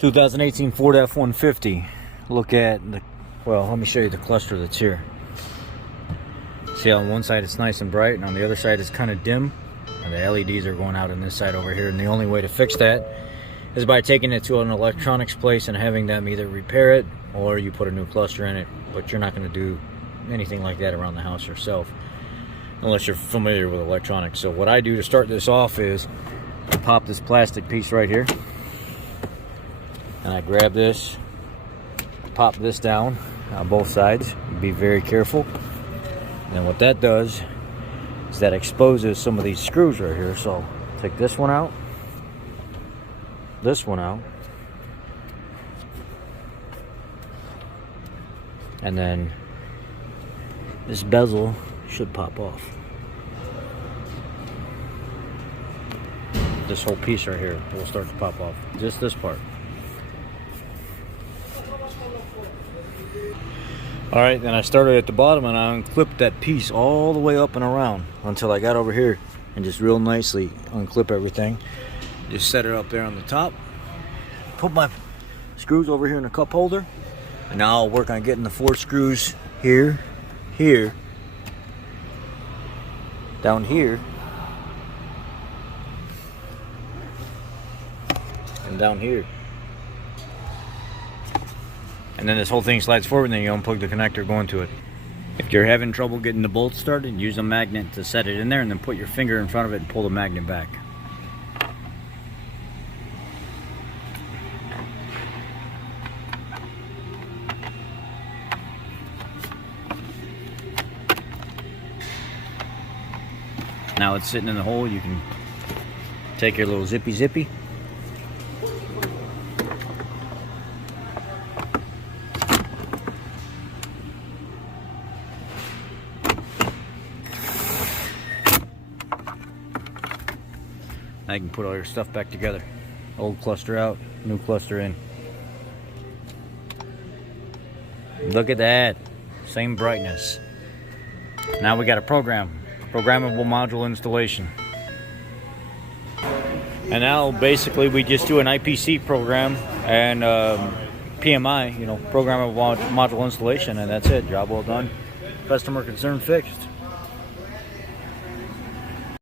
2018 Ford F-150. Look at the, well, let me show you the cluster that's here. See how on one side it's nice and bright and on the other side it's kind of dim? And the LEDs are going out on this side over here, and the only way to fix that is by taking it to an electronics place and having them either repair it or you put a new cluster in it. But you're not going to do anything like that around the house yourself unless you're familiar with electronics. So what I do to start this off is I pop this plastic piece right here, and I grab this, pop this down on both sides. Be very careful. And what that does is that exposes some of these screws right here. So take this one out, this one out, and then this bezel should pop off. This whole piece right here will start to pop off. Just this part. Alright, then I started at the bottom and I unclipped that piece all the way up and around until I got over here and just real nicely unclip everything. Just set it up there on the top. Put my screws over here in the cup holder. And now I'll work on getting the 4 screws here, here, down here, and down here. And then this whole thing slides forward, and then you unplug the connector, go into it. If you're having trouble getting the bolts started, use a magnet to set it in there and then put your finger in front of it and pull the magnet back. Now it's sitting in the hole. You can take your little zippy. Now you can put all your stuff back together. Old cluster out, new cluster in. Look at that. Same brightness. Now we got a programmable module installation. And now basically we just do an IPC program and PMI, programmable module installation, and that's it. Job well done. Customer concern fixed.